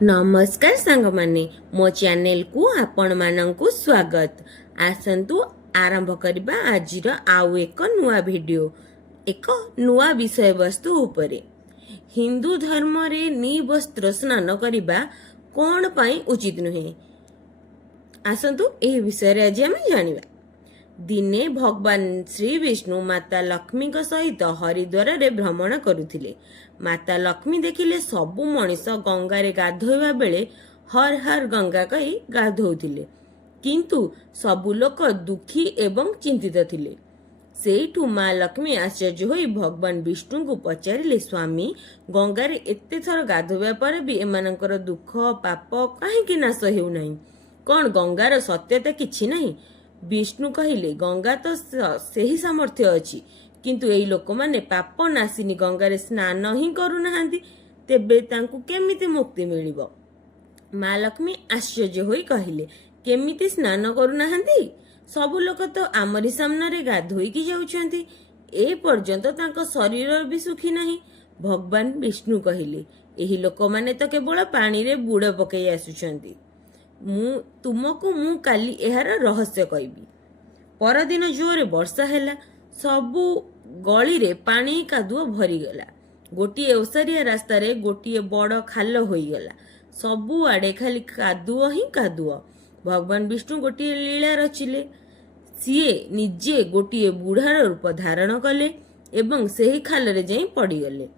नमस्कार सांग माने मो चैनल को आपण मानंकु स्वागत। आसंतु आरंभ करिबा आजिर आउ एक नुआ वीडियो एक नुआ विषय वस्तु उपरे। हिंदू धर्म रे निवस्त्र स्नान करिबा कोन पई उचित नुहे। आसंतु एही विषय रे आज हम जानिबा। दिने भगवान श्री विष्णु माता लक्ष्मी सहित हरिद्वार रे भ्रमण करुथिले। माता लक्ष्मी देखिले सबु मनीष गंगारे गाधोइबा बेले हर हर गंगा कही गाधोउथिले, किंतु सबु लोक दुखी एवं चिंतित थिले। सेठू माँ लक्ष्मी आश्चर्य होई भगवान विष्णु को पचारिले, स्वामी गंगारे एते थर गाधोइबा पर भी एमानकर दुख पाप काहेकि नाश हेउ नाही? कोन गंगार सत्यता किछि नाही? विष्णु कहिले, गंगा तो सही सामर्थ्य अछि, किंतु एई लोक माने पाप नासिनी गंगारे स्नान ही करू नाहांती, तेबे तांकु केमिति मुक्ति मिलिबो? माँ लक्ष्मी आश्चर्य होई कहिले, केमिति स्नान करू नाहांती? सबु लोक तो आमरी सामने गाधोईकी जाउछंती, ए पर्यंत तांको शरीर भी सुखी नाही। भगवान विष्णु कहिले, एही लोक माने तो केवल पानी रे बुड़ पकई आसुछंती। तुमको मु काली एहार रहस्य कहबी। परदिन जोरे वर्षा हैला, सबु गली रे पानी कादुओ भरी गला। गोटिए ओसारिया रास्ता रे गोटिए बड़ खाल होई गला। सबु आडे खाली कादुओ ही कादुओ। भगवान विष्णु गोटिए लीला रचिले। सीए निजे गोटिए बुढ़ार रूप धारण कले एवं सेही खाल रे जाई पड़ी गले।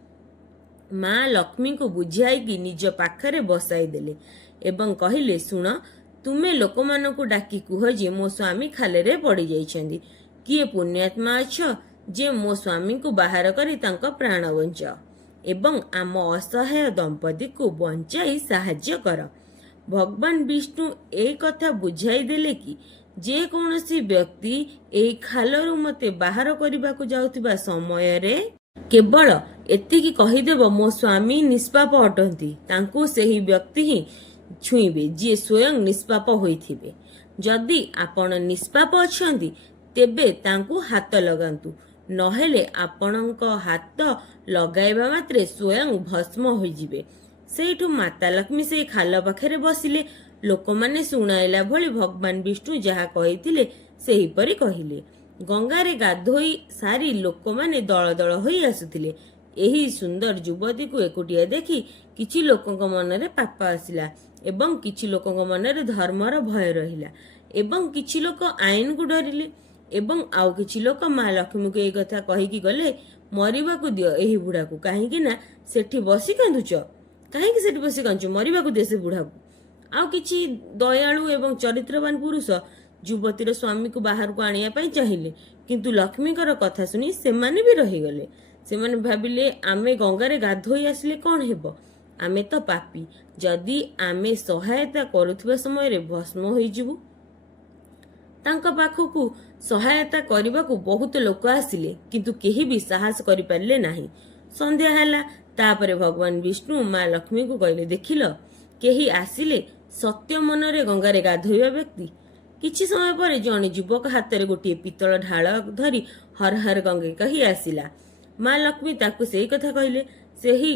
माँ लक्ष्मी को बुझाई कि निज पाखरे बसाई देले एवं कहिले, सुन तुमे लोक मानकु डाकी कुह जे मो स्वामी खाले रे पड़ी जाइछंदी। किए पुण्यात्मा अछ जे मो स्वामी को बाहर करी तांको प्राण बंचा एवं आम असहाय दंपति को बंचाई साहाय्य कर। भगवान विष्णु ए कथा बुझाई देले कि जे कौनसी व्यक्ति ए खालरू मते बाहर करबा को जाउतिबा समय रे केवल एतिकी कहिदेव मो स्वामी निष्पाप अटंती, तांको सेही व्यक्ति ही छुईबे जे स्वयं निष्पाप होइथिबे। जदि आपण निष्पाप अछंती तेबे तांको हाथ लगांतु, नहेले आपणक हाथ लगाइबा मात्रे स्वयं भस्म होइजिबे। सेठू माता लक्ष्मी से खाल पाखरे बसिले। लोक माने सुनाइला भली भगवान विष्णु जहा कहिथिले सेही परी कहिले। गंगारे गाधोई सारी लोक माने दल दल होई आसुथिले। एही सुंदर युवती को एकुटिया देखी किछि लोकक मनरे पाप आसिला एवं किछि लोकक मनरे धर्मर भय रहिला एवं किछि लोक आईन को डरिले एवं आउ किछि लोक माँ लक्ष्मी को एई कथा कहिकी गले, मरिबा को दियो एही बुढ़ा को, काहेकि ना सेठी बसी कांदुच, काहेकि सेठी बसी कांदुच, मरिबा को दे से बुढ़ा को। आउ किछि दयालु एवं चरित्रवान पुरुष युवतीर स्वामी को बाहर को आनिया पई चाहिए, किंतु लक्ष्मीकर कथा सुनी सेमाने भी रहीगले। सेमाने भाबिले, आमे गंगारे गाधोई आसिले कौन हेबो, आमे तो पापी, जदि आमे सहायता करुथिबा समय रे भस्म होई जिवु। तांका पाखकु सहायता करिबाकु बहुत लोक आसिले, किंतु केही भी साहस करि पारले नाही। संध्या हैला, तापरे भगवान विष्णु माँ लक्ष्मी को कहले, देखिल केही आसिले सत्य मनरे गंगारे गाधोइबा व्यक्ति। किछि समय पर जणे युवक हाथ गोटे पितल ढाल धरी हर हर गंगे कही आसिला। माँ लक्ष्मी ताकू सेही कथा कहले। सेही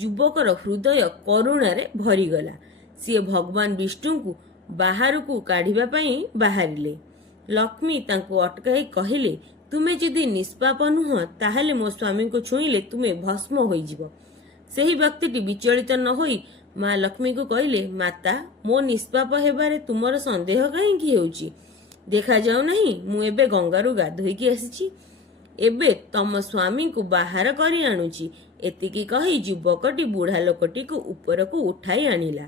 युवकर हृदय करुणारे भरीगला। सी भगवान विष्णु को बाहर को काढ़िबा पई बाहरिले। लक्ष्मी तांको अटकाई कहिले, तुमे जदि निष्पाप नुह ताहले मो स्वामी को छुईले तुमे भस्म होई जिवो। सेही व्यक्तिटी विचलित न होई माँ लक्ष्मी को कहले, माता मो निष्पाप हेबारे तुमर संदेह काहेकि हेउची? देखा जाऊ नहीं मु एबे गंगारू गाधोईकी आसीची, एबे तम स्वामी को बाहर करी आणुची। एतिकी कही युवकटी बुढ़ा लोकटी को ऊपर को उठाई आनिला।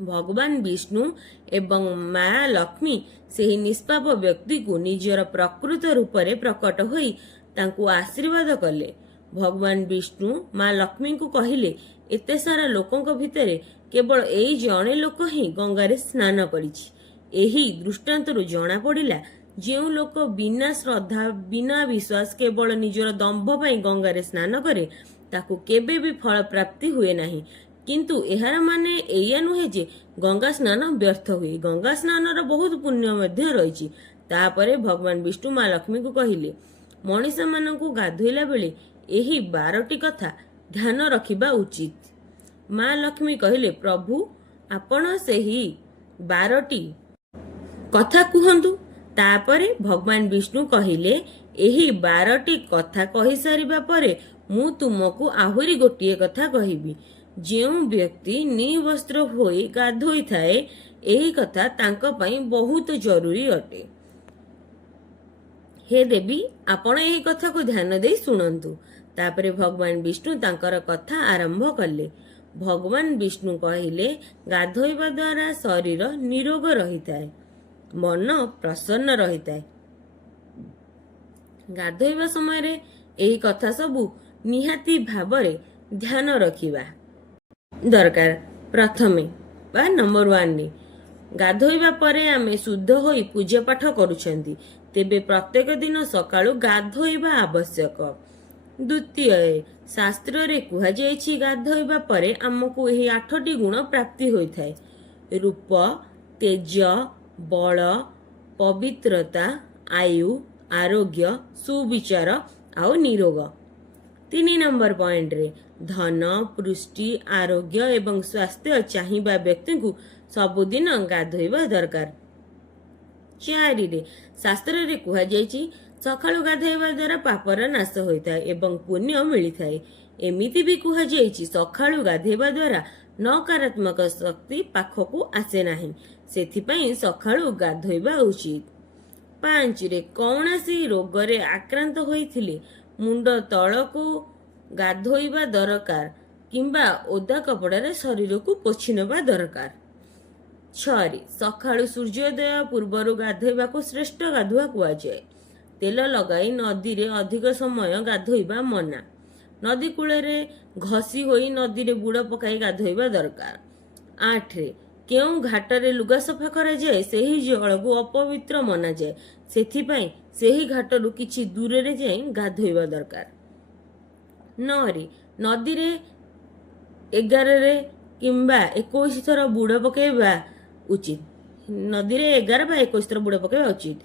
भगवान विष्णु एवं माँ लक्ष्मी सेही निष्पाप व्यक्ति को निजर प्रकृत रूपरे प्रकट होई तांकु आशीर्वाद कले। भगवान विष्णु माँ लक्ष्मी को कहिले, एते सारा लोकंक भितरे केवल एई जणे लोक ही गंगारे स्नान करिछि। एही दृष्टांतरु जना पड़िला जेउ लोक बिना श्रद्धा बिना विश्वास केवल निजर दंभ पई गंगारे स्नान करे ताकू केबे भी फल प्राप्ति हुए नाही। किंतु एहार माने एया नुहे जे गंगा स्नान व्यर्थ हुए। गंगा स्नानर बहुत पुण्य मध्य रहिछि। तापरे भगवान विष्णु माँ लक्ष्मी को कहिले, मनीष मानकु गाधोइला बेले एही 12टी कथा ध्यान रखिबा उचित। ମା ଲକ୍ଷ୍ମୀ କହିଲେ, ପ୍ରଭୁ ଆପଣ ସେହି 12ଟି କଥା କୁହନ୍ତୁ। ତାପରେ ଭଗବାନ ବିଷ୍ଣୁ କହିଲେ, ଏହି 12ଟି କଥା କହିସାରିବା ପରେ ମୁଁ ତୁମକୁ ଆହୁରି ଗୋଟିଏ କଥା କହିବି। ଯେଉଁ ବ୍ୟକ୍ତି ନିବସ୍ତ୍ର ହୋଇ ଗାଧୋଇଥାଏ, ଏହି କଥା ତାଙ୍କ ପାଇଁ ବହୁତ ଜରୁରୀ ଅଟେ। ହେ ଦେବୀ, ଆପଣ ଏହି କଥାକୁ ଧ୍ୟାନ ଦେଇ ଶୁଣନ୍ତୁ। ତାପରେ ଭଗବାନ ବିଷ୍ଣୁ ତାଙ୍କର କଥା ଆରମ୍ଭ କଲେ। ଭଗବାନ ବିଷ୍ଣୁ କହିଲେ, ଗାଧୋଇବା ଦ୍ୱାରା ଶରୀର ନିରୋଗ ରହିଥାଏ, ମନ ପ୍ରସନ୍ନ ରହିଥାଏ। ଗାଧୋଇବା ସମୟରେ ଏହି କଥା ସବୁ ନିହାତି ଭାବରେ ଧ୍ୟାନ ରଖିବା ଦରକାର। ପ୍ରଥମେ ବା ନମ୍ବର 1ରେ ଗାଧୋଇବା ପରେ ଆମେ ଶୁଦ୍ଧ ହୋଇ ପୂଜା ପାଠ କରୁଛନ୍ତି, ତେବେ ପ୍ରତ୍ୟେକ ଦିନ ସକାଳୁ ଗାଧୋଇବା ଆବଶ୍ୟକ। ଦ୍ୱିତୀୟରେ ଶାସ୍ତ୍ରରେ କୁହାଯାଇଛି, ଗାଧୋଇବା ପରେ ଆମକୁ ଏହି 8ଟି ଗୁଣ ପ୍ରାପ୍ତି ହୋଇଥାଏ: ରୂପ, ତେଜ, ବଳ, ପବିତ୍ରତା, ଆୟୁ, ଆରୋଗ୍ୟ, ସୁବିଚାର ଆଉ ନିରୋଗ। 3 ନମ୍ବର ପଏଣ୍ଟରେ ଧନ, ପୃଷ୍ଟି, ଆରୋଗ୍ୟ ଏବଂ ସ୍ୱାସ୍ଥ୍ୟ ଚାହିଁବା ବ୍ୟକ୍ତିଙ୍କୁ ସବୁଦିନ ଗାଧୋଇବା ଦରକାର। 4ରେ ଶାସ୍ତ୍ରରେ କୁହାଯାଇଛି, ସକାଳୁ ଗାଧୋଇବା ଦ୍ୱାରା ପାପର ନାଶ ହୋଇଥାଏ ଏବଂ ପୁଣ୍ୟ ମିଳିଥାଏ। ଏମିତି ବି କୁହାଯାଇଛି, ସକାଳୁ ଗାଧୋଇବା ଦ୍ୱାରା ନକାରାତ୍ମକ ଶକ୍ତି ପାଖକୁ ଆସେ ନାହିଁ, ସେଥିପାଇଁ ସକାଳୁ ଗାଧୋଇବା ଉଚିତ। 5ରେ କୌଣସି ରୋଗରେ ଆକ୍ରାନ୍ତ ହୋଇଥିଲେ ମୁଣ୍ଡ ତଳକୁ ଗାଧୋଇବା ଦରକାର କିମ୍ବା ଓଦା କପଡ଼ାରେ ଶରୀରକୁ ପୋଛି ନେବା ଦରକାର। 6ରେ ସକାଳୁ ସୂର୍ଯ୍ୟୋଦୟ ପୂର୍ବରୁ ଗାଧୋଇବାକୁ ଶ୍ରେଷ୍ଠ ଗାଧୁଆ କୁହାଯାଏ। ତେଲ ଲଗାଇ ନଦୀରେ ଅଧିକ ସମୟ ଗାଧୋଇବା ମନା। ନଦୀ କୂଳରେ ଘଷି ହୋଇ ନଦୀରେ ବୁଡ଼ ପକାଇ ଗାଧୋଇବା ଦରକାର। 8ରେ କେଉଁ ଘାଟରେ ଲୁଗା ସଫା କରାଯାଏ, ସେହି ଜଳକୁ ଅପବିତ୍ର ମନାଯାଏ, ସେଥିପାଇଁ ସେହି ଘାଟରୁ କିଛି ଦୂରରେ ଯାଇ ଗାଧୋଇବା ଦରକାର। 9ରେ ନଦୀରେ 11 କିମ୍ବା 21 ଥର ବୁଡ଼ ପକାଇବା ଉଚିତ। ନଦୀରେ 11 ବା 21 ଥର ବୁଡ଼ ପକାଇବା ଉଚିତ।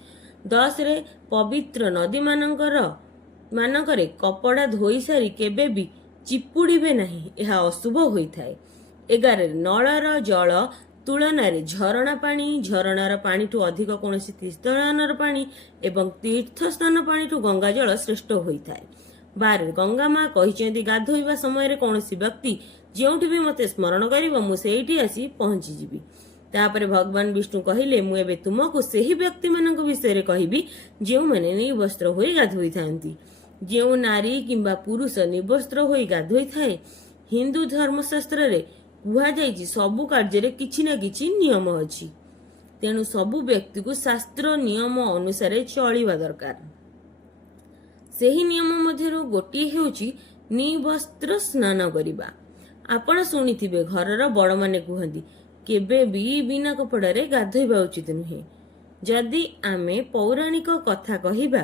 10ରେ ପବିତ୍ର ନଦୀମାନଙ୍କରେ କପଡ଼ା ଧୋଇ ସାରି କେବେ ବି ଚିପୁଡ଼ିବେ ନାହିଁ, ଏହା ଅଶୁଭ ହୋଇଥାଏ। 11ରେ ନଳର ଜଳ ତୁଳନାରେ ଝରଣାର ପାଣିଠୁ ଅଧିକ କୌଣସି ତୀର୍ଥସ୍ଥାନର ପାଣି ଏବଂ ତୀର୍ଥସ୍ଥାନ ପାଣିଠୁ ଗଙ୍ଗା ଜଳ ଶ୍ରେଷ୍ଠ ହୋଇଥାଏ। 12ରେ ଗଙ୍ଗା ମା କହିଛନ୍ତି, ଗାଧୋଇବା ସମୟରେ କୌଣସି ବ୍ୟକ୍ତି ଯେଉଁଠି ବି ମୋତେ ସ୍ମରଣ କରିବ, ମୁଁ ସେଇଠି ଆସି ପହଞ୍ଚିଯିବି। ତାପରେ ଭଗବାନ ବିଷ୍ଣୁ କହିଲେ, ମୁଁ ଏବେ ତୁମକୁ ସେହି ବ୍ୟକ୍ତିମାନଙ୍କ ବିଷୟରେ କହିବି ଯେଉଁମାନେ ନିବସ୍ତ୍ର ହୋଇ ଗାଧୋଇଥାନ୍ତି। ଯେଉଁ ନାରୀ କିମ୍ବା ପୁରୁଷ ନିବସ୍ତ୍ର ହୋଇ ଗାଧୋଇଥାଏ, ହିନ୍ଦୁ ଧର୍ମଶାସ୍ତ୍ରରେ କୁହାଯାଇଛି, ସବୁ କାର୍ଯ୍ୟରେ କିଛି ନା କିଛି ନିୟମ ଅଛି, ତେଣୁ ସବୁ ବ୍ୟକ୍ତିକୁ ଶାସ୍ତ୍ର ନିୟମ ଅନୁସାରେ ଚଳିବା ଦରକାର। ସେହି ନିୟମ ମଧ୍ୟରୁ ଗୋଟିଏ ହେଉଛି ନିବସ୍ତ୍ର ସ୍ନାନ କରିବା। ଆପଣ ଶୁଣିଥିବେ, ଘରର ବଡ଼ମାନେ କୁହନ୍ତି, କେବେ ବି ବିନା କପଡ଼ାରେ ଗାଧୋଇବା ଉଚିତ ନୁହେଁ। ଯଦି ଆମେ ପୌରାଣିକ କଥା କହିବା,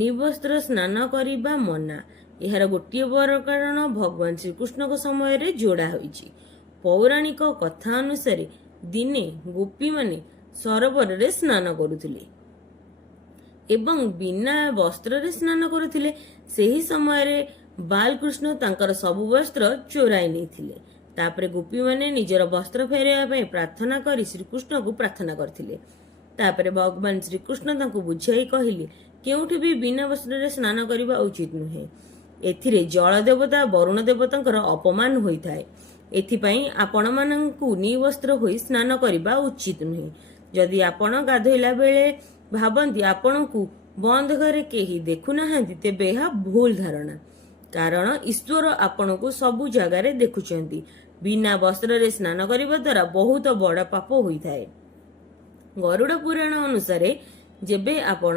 ନିବସ୍ତ୍ର ସ୍ନାନ କରିବା ମନା। ଏହାର ଗୋଟିଏ ବଡ଼ କାରଣ ଭଗବାନ ଶ୍ରୀକୃଷ୍ଣଙ୍କ ସମୟରେ ଯୋଡ଼ା ହୋଇଛି। ପୌରାଣିକ କଥା ଅନୁସାରେ ଦିନେ ଗୋପୀମାନେ ସରୋବରରେ ସ୍ନାନ କରୁଥିଲେ ଏବଂ ବିନା ବସ୍ତ୍ରରେ ସ୍ନାନ କରୁଥିଲେ। ସେହି ସମୟରେ ବାଲକୃଷ୍ଣ ତାଙ୍କର ସବୁ ବସ୍ତ୍ର ଚୋରାଇ ନେଇଥିଲେ। ତାପରେ ଗୋପୀମାନେ ନିଜର ବସ୍ତ୍ର ଫେରାଇବା ପାଇଁ ପ୍ରାର୍ଥନା କରି ଶ୍ରୀକୃଷ୍ଣଙ୍କୁ ପ୍ରାର୍ଥନା କରିଥିଲେ। ତାପରେ ଭଗବାନ ଶ୍ରୀକୃଷ୍ଣ ତାଙ୍କୁ ବୁଝାଇ କହିଲେ, କେଉଁଠି ବି ବିନା ବସ୍ତ୍ରରେ ସ୍ନାନ କରିବା ଉଚିତ ନୁହେଁ। ଏଥିରେ ଜଳ ଦେବତା ବରୁଣ ଦେବତାଙ୍କର ଅପମାନ ହୋଇଥାଏ। ଏଥିପାଇଁ ଆପଣମାନଙ୍କୁ ନିବସ୍ତ୍ର ହୋଇ ସ୍ନାନ କରିବା ଉଚିତ ନୁହେଁ। ଯଦି ଆପଣ ଗାଧୋଇଲା ବେଳେ ଭାବନ୍ତି ଆପଣଙ୍କୁ ବନ୍ଦ ଘରେ କେହି ଦେଖୁନାହାନ୍ତି, ତେବେ ଏହା ଭୁଲ ଧାରଣା, କାରଣ ଈଶ୍ୱର ଆପଣଙ୍କୁ ସବୁ ଜାଗାରେ ଦେଖୁଛନ୍ତି। ବିନା ବସ୍ତ୍ରରେ ସ୍ନାନ କରିବା ଦ୍ୱାରା ବହୁତ ବଡ଼ ପାପ ହୋଇଥାଏ। ଗରୁଡ଼ ପୁରାଣ ଅନୁସାରେ ଯେବେ ଆପଣ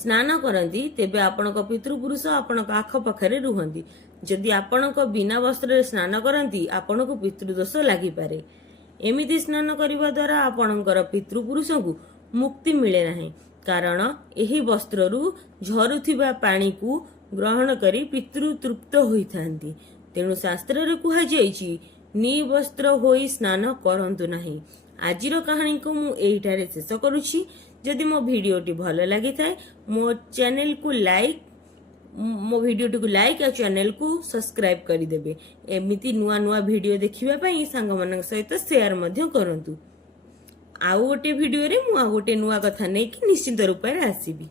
ସ୍ନାନ କରନ୍ତି, ତେବେ ଆପଣଙ୍କ ପିତୃପୁରୁଷ ଆପଣଙ୍କ ଆଖପାଖରେ ରୁହନ୍ତି। ଯଦି ଆପଣଙ୍କ ବିନା ବସ୍ତ୍ରରେ ସ୍ନାନ କରନ୍ତି, ଆପଣଙ୍କୁ ପିତୃଦୋଷ ଲାଗିପାରେ। ଏମିତି ସ୍ନାନ କରିବା ଦ୍ୱାରା ଆପଣଙ୍କର ପିତୃପୁରୁଷଙ୍କୁ ମୁକ୍ତି ମିଳେ ନାହିଁ, କାରଣ ଏହି ବସ୍ତ୍ରରୁ ଝରୁଥିବା ପାଣିକୁ ଗ୍ରହଣ କରି ପିତୃ ତୃପ୍ତ ହୋଇଥାନ୍ତି। ତେଣୁ ଶାସ୍ତ୍ରରେ କୁହାଯାଇଛି, ନିବସ୍ତ୍ର ହୋଇ ସ୍ନାନ କରନ୍ତୁ ନାହିଁ। ଆଜିର କାହାଣୀକୁ ମୁଁ ଏଇଠାରେ ଶେଷ କରୁଛି। ଯଦି ମୋ ଭିଡ଼ିଓଟି ଭଲ ଲାଗିଥାଏ, ମୋ ଚ୍ୟାନେଲକୁ ଲାଇକ୍ ମୋ ଭିଡ଼ିଓଟିକୁ ଲାଇକ୍ ଆଉ ଚ୍ୟାନେଲକୁ ସବସ୍କ୍ରାଇବ୍ କରିଦେବେ। ଏମିତି ନୂଆ ନୂଆ ଭିଡ଼ିଓ ଦେଖିବା ପାଇଁ ସାଙ୍ଗମାନଙ୍କ ସହିତ ସେୟାର ମଧ୍ୟ କରନ୍ତୁ। ଆଉ ଗୋଟେ ଭିଡ଼ିଓରେ ମୁଁ ଆଉ ଗୋଟେ ନୂଆ କଥା ନେଇକି ନିଶ୍ଚିନ୍ତ ରୂପରେ ଆସିବି।